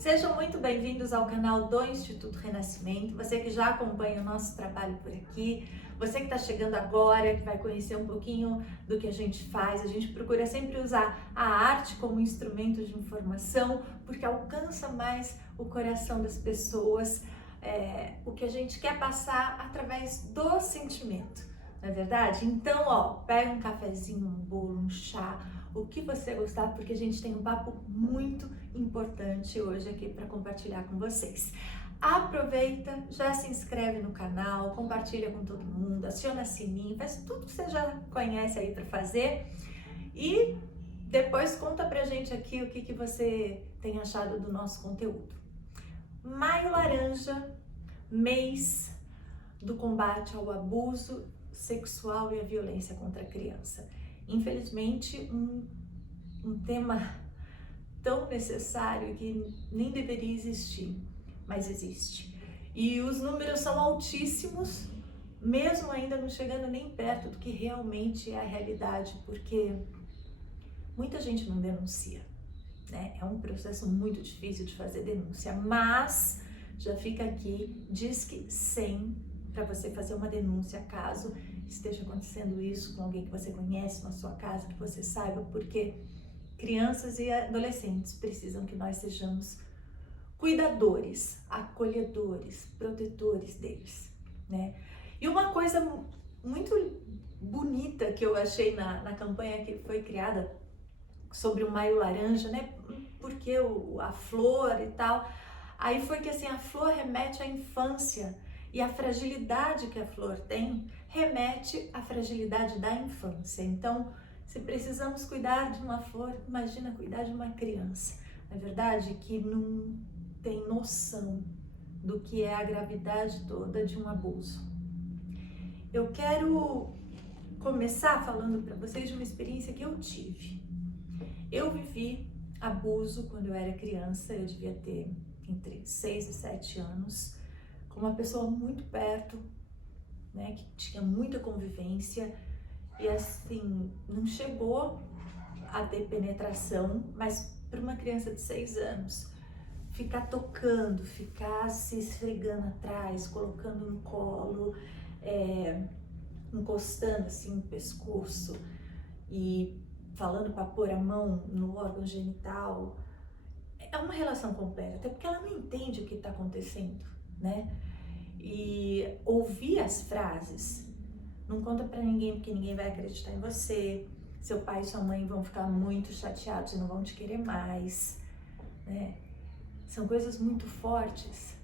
Sejam muito bem-vindos ao canal do Instituto Renascimento. Você que já acompanha o nosso trabalho por aqui, você que está chegando agora, que vai conhecer um pouquinho do que a gente faz. A gente procura sempre usar a arte como instrumento de informação, porque alcança mais o coração das pessoas, o que a gente quer passar através do sentimento, não é verdade? Então, pega um cafezinho, um bolo, um chá, o que você gostar, porque a gente tem um papo muito importante hoje aqui para compartilhar com vocês. Aproveita, já se inscreve no canal, compartilha com todo mundo, aciona sininho, faz tudo que você já conhece aí para fazer e depois conta pra gente aqui o que você tem achado do nosso conteúdo. Maio Laranja, mês do combate ao abuso sexual e à violência contra a criança. Infelizmente, um tema tão necessário que nem deveria existir, mas existe. E os números são altíssimos, mesmo ainda não chegando nem perto do que realmente é a realidade, porque muita gente não denuncia, né? É um processo muito difícil de fazer denúncia, mas já fica aqui, Disque 100 para você fazer uma denúncia caso esteja acontecendo isso com alguém que você conhece na sua casa, que você saiba, porque crianças e adolescentes precisam que nós sejamos cuidadores, acolhedores, protetores deles, né? E uma coisa muito bonita que eu achei na campanha que foi criada sobre o Maio Laranja, né? Porque a flor e tal, aí foi que assim, a flor remete à infância e a fragilidade que a flor tem remete à fragilidade da infância. Então, se precisamos cuidar de uma flor, imagina cuidar de uma criança. Na verdade, que não tem noção do que é a gravidade toda de um abuso. Eu quero começar falando para vocês de uma experiência que eu tive. Eu vivi abuso quando eu era criança, eu devia ter entre 6 e 7 anos, com uma pessoa muito perto, né, que tinha muita convivência e assim, não chegou a ter penetração, mas para uma criança de 6 anos, ficar tocando, ficar se esfregando atrás, colocando no colo, encostando assim no pescoço e falando para pôr a mão no órgão genital, é uma relação completa, até porque ela não entende o que está acontecendo, né? E ouvir as frases, não conta pra ninguém porque ninguém vai acreditar em você, seu pai e sua mãe vão ficar muito chateados e não vão te querer mais, né? São coisas muito fortes.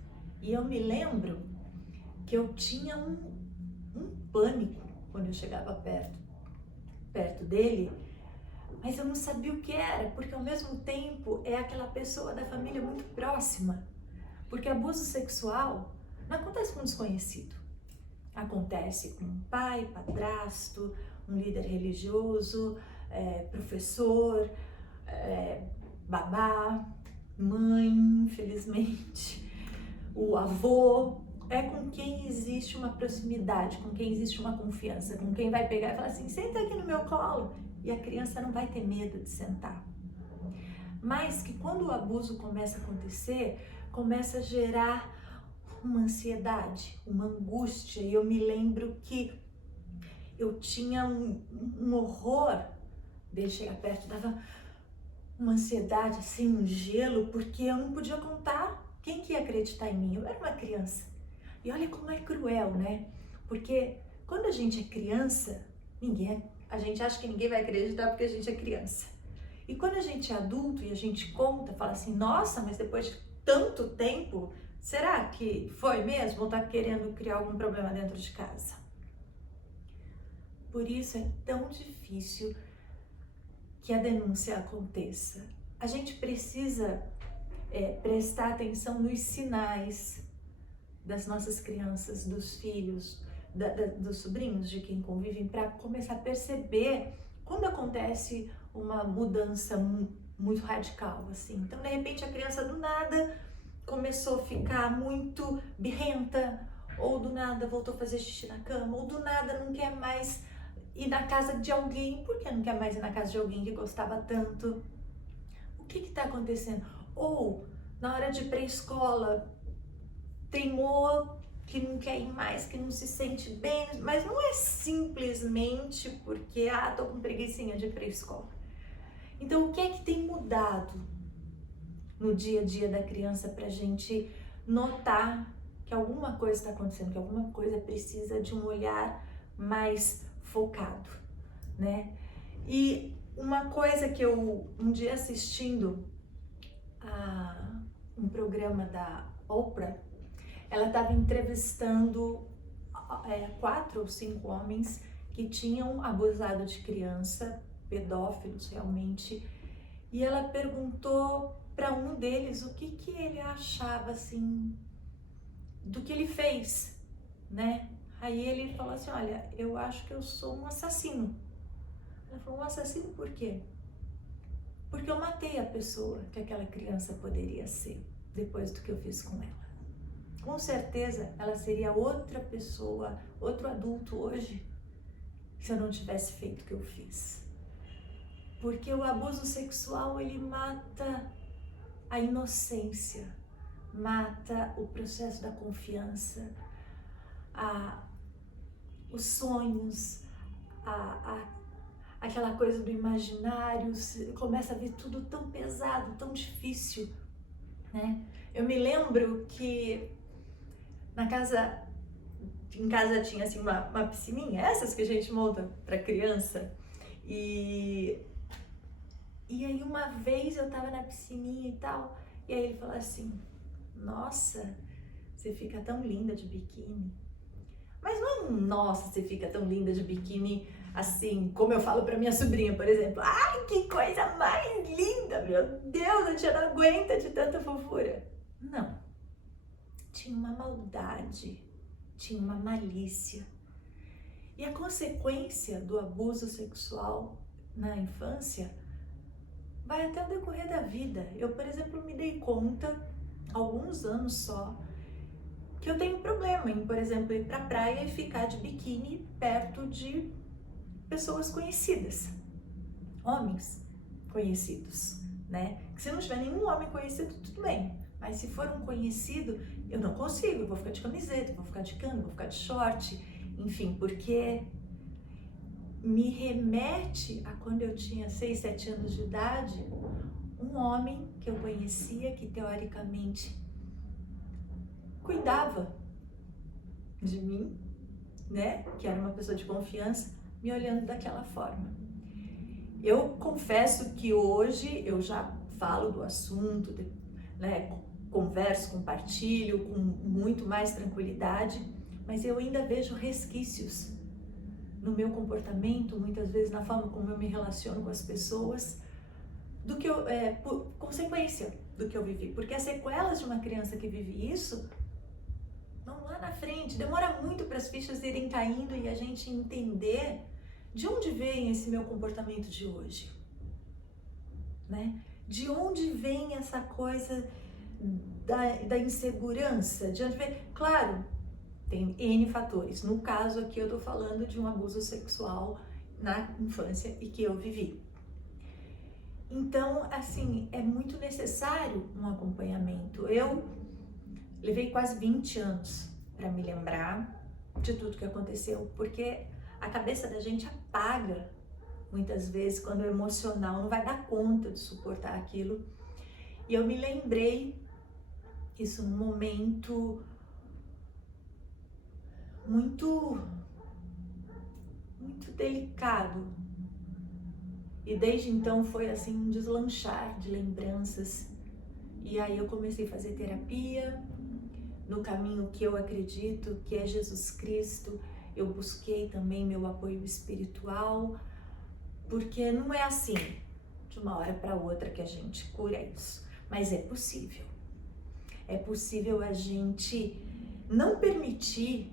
E eu me lembro que eu tinha um pânico quando eu chegava perto dele, mas eu não sabia o que era, porque ao mesmo tempo é aquela pessoa da família muito próxima, porque abuso sexual não acontece com um desconhecido, acontece com um pai, padrasto, um líder religioso, professor, babá, mãe, infelizmente, o avô, é com quem existe uma proximidade, com quem existe uma confiança, com quem vai pegar e falar assim, senta aqui no meu colo, e a criança não vai ter medo de sentar. Mas que quando o abuso começa a acontecer, começa a gerar uma ansiedade, uma angústia, e eu me lembro que eu tinha um horror dele chegar perto, dava uma ansiedade, assim, um gelo, porque eu não podia contar quem que ia acreditar em mim, eu era uma criança. E olha como é cruel, né? Porque quando a gente é criança, a gente acha que ninguém vai acreditar porque a gente é criança. E quando a gente é adulto e a gente conta, fala assim, nossa, mas depois de tanto tempo, será que foi mesmo ou tá querendo criar algum problema dentro de casa? Por isso é tão difícil que a denúncia aconteça. A gente precisa prestar atenção nos sinais das nossas crianças, dos filhos, dos sobrinhos de quem convivem, para começar a perceber quando acontece uma mudança muito radical, assim. Então, de repente, a criança do nada começou a ficar muito birrenta, ou do nada voltou a fazer xixi na cama, ou do nada não quer mais ir na casa de alguém. Por que não quer mais ir na casa de alguém que gostava tanto? O que está acontecendo? Ou na hora de pré-escola, teimou que não quer ir mais, que não se sente bem, mas não é simplesmente porque, tô com preguicinha de pré-escola. Então, o que é que tem mudado no dia a dia da criança para a gente notar que alguma coisa está acontecendo, que alguma coisa precisa de um olhar mais focado, né? E uma coisa que eu, um dia assistindo a um programa da Oprah, ela estava entrevistando 4 ou 5 homens que tinham abusado de criança, pedófilos realmente, e ela perguntou para um deles o que ele achava assim do que ele fez, né? Aí ele falou assim, olha, eu acho que eu sou um assassino. Ela falou, um assassino por quê? Porque eu matei a pessoa que aquela criança poderia ser depois do que eu fiz com ela. Com certeza ela seria outra pessoa, outro adulto hoje, se eu não tivesse feito o que eu fiz. Porque o abuso sexual, ele mata a inocência, mata o processo da confiança, os sonhos, aquela coisa do imaginário, começa a ver tudo tão pesado, tão difícil, né? Eu me lembro que em casa tinha assim uma piscininha, essas que a gente monta para criança, e aí uma vez eu tava na piscininha e tal, e aí ele falou assim, nossa, você fica tão linda de biquíni. Mas não é nossa, você fica tão linda de biquíni, assim, como eu falo pra minha sobrinha, por exemplo. Ai, que coisa mais linda, meu Deus, a tia não aguenta de tanta fofura. Não. Tinha uma maldade, tinha uma malícia. E a consequência do abuso sexual na infância vai até o decorrer da vida. Eu, por exemplo, me dei conta, há alguns anos só, que eu tenho problema em, por exemplo, ir pra praia e ficar de biquíni perto de pessoas conhecidas, homens conhecidos, né? Que se não tiver nenhum homem conhecido, tudo bem. Mas se for um conhecido, eu não consigo, eu vou ficar de camiseta, vou ficar de canga, vou ficar de short, enfim, porque me remete a quando eu tinha 6, 7 anos de idade, um homem que eu conhecia, que teoricamente cuidava de mim, né, que era uma pessoa de confiança, me olhando daquela forma. Eu confesso que hoje eu já falo do assunto, né, converso, compartilho com muito mais tranquilidade, mas eu ainda vejo resquícios no meu comportamento, muitas vezes na forma como eu me relaciono com as pessoas, do que por consequência do que eu vivi, porque as sequelas de uma criança que vive isso vão lá na frente, demora muito para as fichas irem caindo e a gente entender de onde vem esse meu comportamento de hoje, né? De onde vem essa coisa da insegurança? De onde vem? Claro, tem N fatores. No caso aqui eu tô falando de um abuso sexual na infância e que eu vivi. Então, assim, é muito necessário um acompanhamento. Eu levei quase 20 anos para me lembrar de tudo que aconteceu, porque a cabeça da gente apaga muitas vezes quando o emocional não vai dar conta de suportar aquilo. E eu me lembrei isso num momento muito delicado. E desde então foi assim um deslanchar de lembranças. E aí eu comecei a fazer terapia no caminho que eu acredito que é Jesus Cristo. Eu busquei também meu apoio espiritual, porque não é assim de uma hora para outra que a gente cura isso, mas é possível. É possível a gente não permitir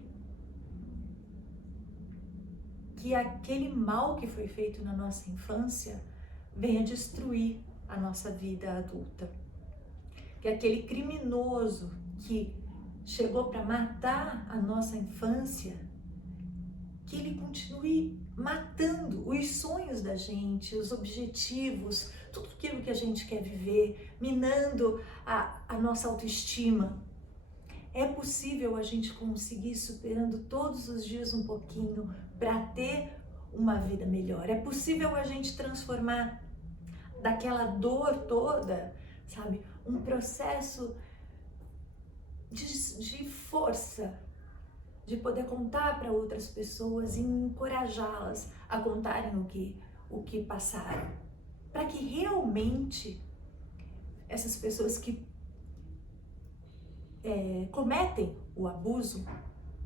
que aquele mal que foi feito na nossa infância venha destruir a nossa vida adulta. Que aquele criminoso que chegou para matar a nossa infância, que ele continue matando os sonhos da gente, os objetivos, tudo aquilo que a gente quer viver, minando a nossa autoestima. É possível a gente conseguir superando todos os dias um pouquinho para ter uma vida melhor. É possível a gente transformar daquela dor toda, sabe, um processo de força, de poder contar para outras pessoas e encorajá-las a contarem o que passaram, para que realmente essas pessoas que cometem o abuso,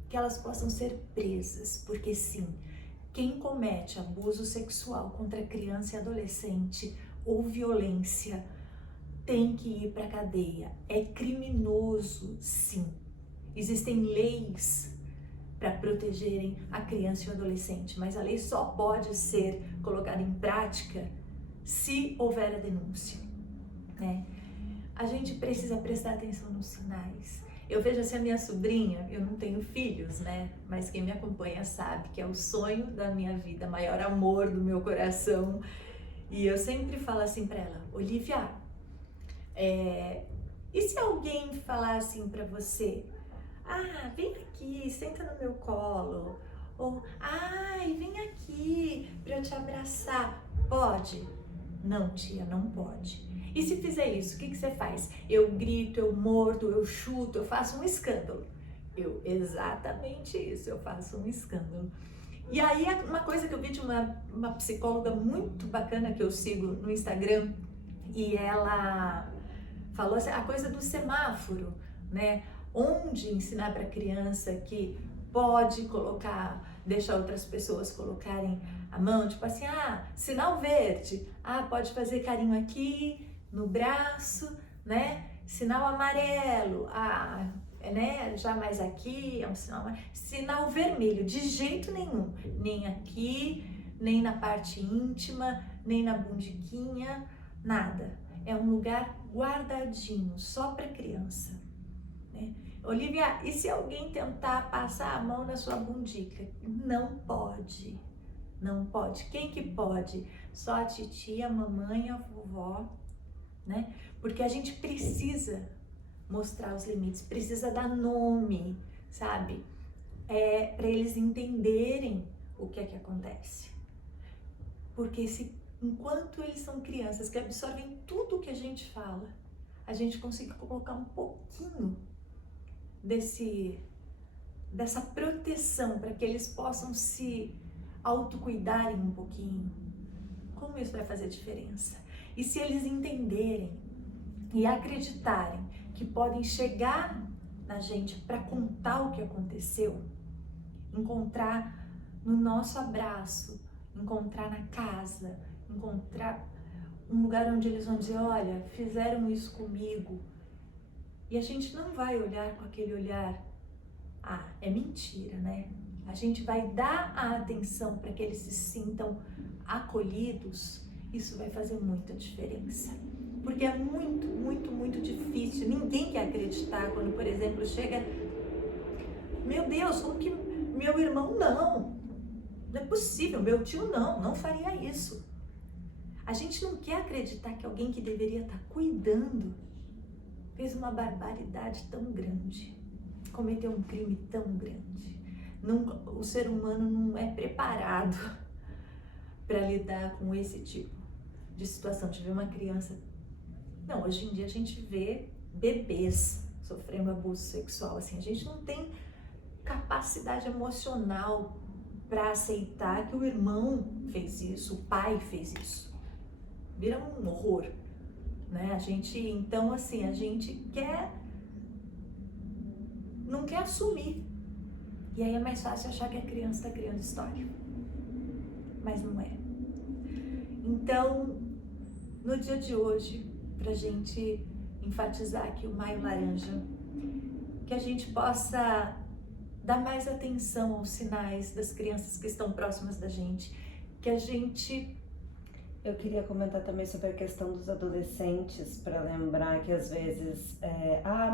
que elas possam ser presas, porque sim, quem comete abuso sexual contra criança e adolescente ou violência tem que ir para a cadeia. É criminoso, sim. Existem leis para protegerem a criança e o adolescente, mas a lei só pode ser colocada em prática se houver a denúncia, né? A gente precisa prestar atenção nos sinais. Eu vejo assim a minha sobrinha, eu não tenho filhos, né? Mas quem me acompanha sabe que é o sonho da minha vida, maior amor do meu coração. E eu sempre falo assim para ela, Olivia, e se alguém falar assim para você, vem aqui, senta no meu colo, ou vem aqui para eu te abraçar, pode? Não, tia, não pode. E se fizer isso, o que você faz? Eu grito, eu mordo, eu chuto, eu faço um escândalo. Exatamente isso, eu faço um escândalo. E aí, uma coisa que eu vi de uma psicóloga muito bacana que eu sigo no Instagram, e ela falou assim, a coisa do semáforo, né? Onde ensinar para a criança que pode deixar outras pessoas colocarem a mão, tipo assim, sinal verde, pode fazer carinho aqui no braço, né? Sinal amarelo, né? Já mais aqui, é um sinal amarelo. Sinal vermelho, de jeito nenhum, nem aqui, nem na parte íntima, nem na bundiquinha, nada. É um lugar guardadinho, só para criança, né? Olivia, e se alguém tentar passar a mão na sua bundica? Não pode, não pode. Quem que pode? Só a titia, a mamãe, a vovó, né? Porque a gente precisa mostrar os limites, precisa dar nome, sabe? Para eles entenderem o que é que acontece. Porque enquanto eles são crianças que absorvem tudo que a gente fala, a gente consegue colocar um pouquinho dessa proteção para que eles possam se autocuidarem um pouquinho. Como isso vai fazer diferença? E se eles entenderem e acreditarem que podem chegar na gente para contar o que aconteceu, encontrar no nosso abraço, encontrar na casa, encontrar um lugar onde eles vão dizer, olha, fizeram isso comigo. E a gente não vai olhar com aquele olhar, é mentira, né? A gente vai dar a atenção para que eles se sintam acolhidos. Isso vai fazer muita diferença. Porque é muito, muito, muito difícil. Ninguém quer acreditar quando, por exemplo, chega, meu Deus, como que meu irmão não é possível, meu tio não faria isso. A gente não quer acreditar que alguém que deveria estar cuidando fez uma barbaridade tão grande, cometeu um crime tão grande. O ser humano não é preparado para lidar com esse tipo de situação, de ver uma criança. Não, hoje em dia a gente vê bebês sofrendo abuso sexual, assim, a gente não tem capacidade emocional para aceitar que o irmão fez isso, o pai fez isso. Vira um horror, né? A gente não quer assumir. E aí é mais fácil achar que a criança está criando história. Mas não é. Então, no dia de hoje, pra gente enfatizar aqui o Maio Laranja, que a gente possa dar mais atenção aos sinais das crianças que estão próximas da gente, que a gente... Eu queria comentar também sobre a questão dos adolescentes, para lembrar que às vezes,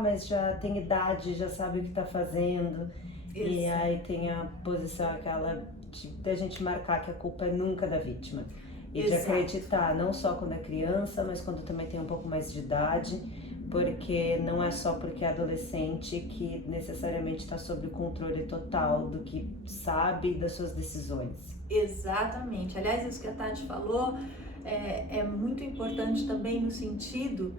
mas já tem idade, já sabe o que está fazendo. Isso. E aí tem a posição aquela da gente marcar que a culpa é nunca da vítima. E de acreditar, não só quando é criança, mas quando também tem um pouco mais de idade, porque não é só porque é adolescente que necessariamente está sob o controle total do que sabe e das suas decisões. Exatamente. Aliás, isso que a Tati falou é muito importante também no sentido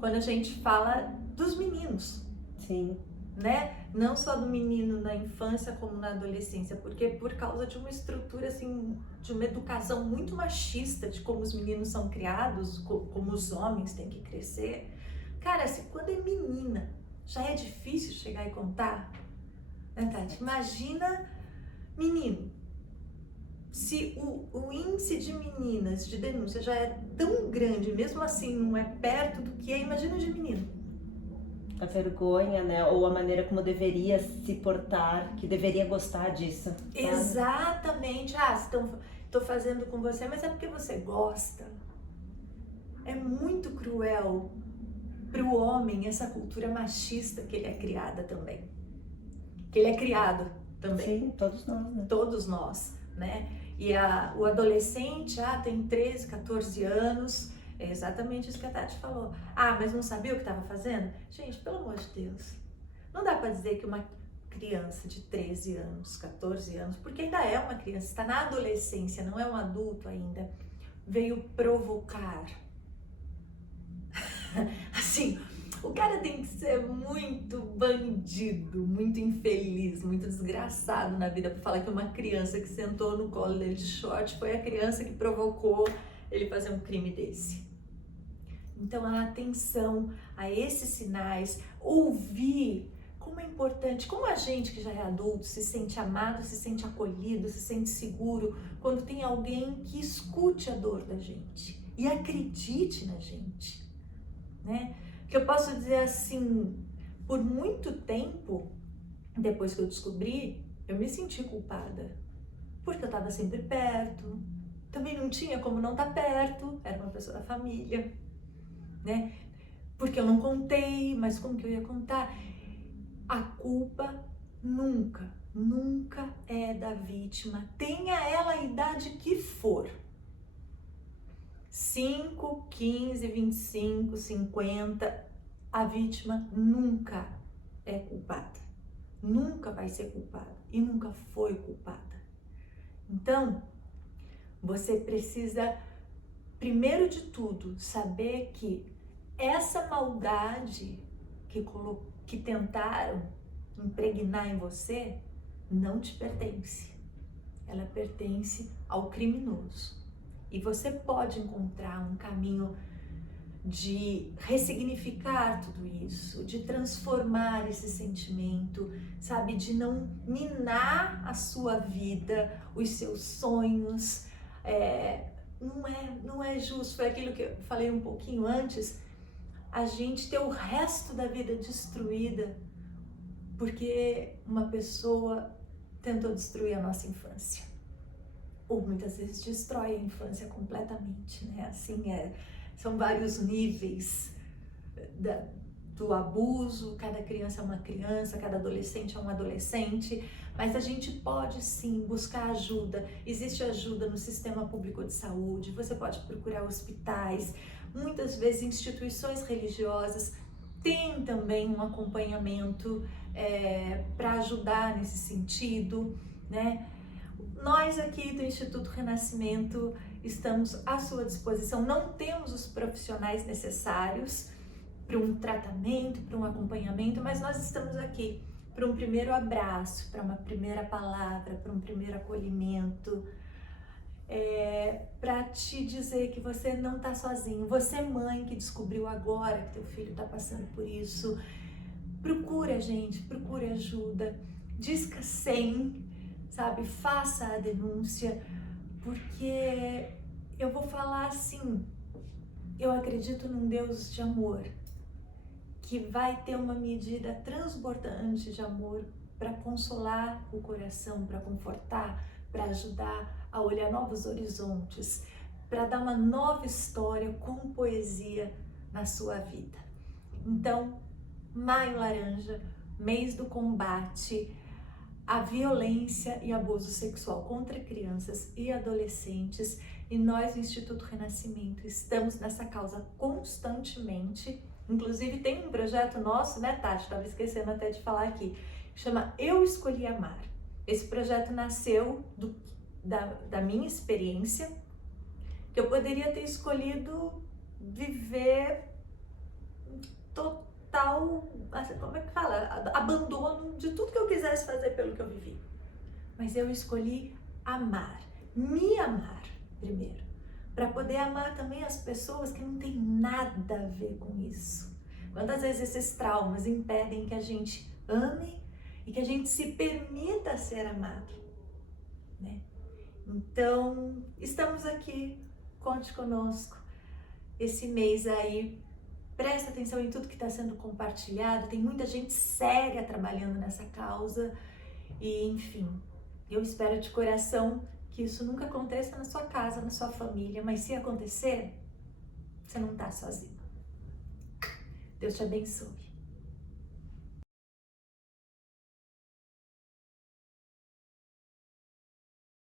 quando a gente fala dos meninos. Sim. Né? Não só do menino na infância como na adolescência, porque por causa de uma estrutura assim, de uma educação muito machista de como os meninos são criados, como os homens têm que crescer. Cara, assim, quando é menina, já é difícil chegar e contar, né, Tati? Imagina menino. Se o índice de meninas de denúncia já é tão grande, mesmo assim não é perto do que é, imagina de menino. A vergonha, né? Ou a maneira como deveria se portar, que deveria gostar disso. Sabe? Exatamente. Ah, estou fazendo com você, mas é porque você gosta. É muito cruel para o homem essa cultura machista que ele é criada também. Que ele é criado também. Sim, todos nós, né? Todos nós, né? E o adolescente, tem 13, 14 anos, é exatamente isso que a Tati falou. Ah, mas não sabia o que estava fazendo? Gente, pelo amor de Deus, não dá para dizer que uma criança de 13 anos, 14 anos, porque ainda é uma criança, está na adolescência, não é um adulto ainda, veio provocar. Assim, o cara tem que ser muito bandido, muito infeliz, muito desgraçado na vida para falar que uma criança que sentou no colo dele de short foi a criança que provocou ele fazer um crime desse. Então, a atenção a esses sinais, ouvir como é importante, como a gente que já é adulto se sente amado, se sente acolhido, se sente seguro quando tem alguém que escute a dor da gente e acredite na gente, né? Que eu posso dizer assim, por muito tempo, depois que eu descobri, eu me senti culpada, porque eu estava sempre perto, também não tinha como não estar perto, era uma pessoa da família, né? Porque eu não contei, mas como que eu ia contar? A culpa nunca é da vítima, tenha ela a idade que for. 5, 15, 25, 50, a vítima nunca é culpada, nunca vai ser culpada e nunca foi culpada. Então, você precisa, primeiro de tudo, saber que essa maldade que tentaram impregnar em você não te pertence, ela pertence ao criminoso. E você pode encontrar um caminho de ressignificar tudo isso, de transformar esse sentimento, sabe? De não minar a sua vida, os seus sonhos. Não é justo, foi aquilo que eu falei um pouquinho antes, a gente ter o resto da vida destruída porque uma pessoa tentou destruir a nossa infância. Ou muitas vezes destrói a infância completamente, né? Assim, são vários níveis do abuso, cada criança é uma criança, cada adolescente é um adolescente, mas a gente pode sim buscar ajuda, existe ajuda no sistema público de saúde, você pode procurar hospitais, muitas vezes instituições religiosas têm também um acompanhamento para ajudar nesse sentido, né? Nós aqui do Instituto Renascimento estamos à sua disposição, não temos os profissionais necessários para um tratamento, para um acompanhamento, mas nós estamos aqui para um primeiro abraço, para uma primeira palavra, para um primeiro acolhimento, para te dizer que você não está sozinho. Você, mãe, que descobriu agora que teu filho está passando por isso, procura, gente, procure ajuda, disca 100, sabe? Faça a denúncia, porque eu vou falar assim, eu acredito num Deus de amor, que vai ter uma medida transbordante de amor para consolar o coração, para confortar, para ajudar a olhar novos horizontes, para dar uma nova história com poesia na sua vida. Então, Maio Laranja, mês do combate a violência e abuso sexual contra crianças e adolescentes, e nós, no Instituto Renascimento, estamos nessa causa constantemente. Inclusive tem um projeto nosso, né, Tati? Estava esquecendo até de falar aqui, que chama Eu Escolhi Amar. Esse projeto nasceu da minha experiência, que eu poderia ter escolhido viver total, como é que fala? Abandono de tudo que eu quisesse fazer pelo que eu vivi. Mas eu escolhi amar, me amar primeiro, para poder amar também as pessoas que não tem nada a ver com isso. Quantas vezes esses traumas impedem que a gente ame e que a gente se permita ser amado, né? Então, estamos aqui, conte conosco. Esse mês aí, presta atenção em tudo que está sendo compartilhado, tem muita gente séria trabalhando nessa causa e, enfim, eu espero de coração que isso nunca aconteça na sua casa, na sua família, mas se acontecer, você não está sozinho. Deus te abençoe.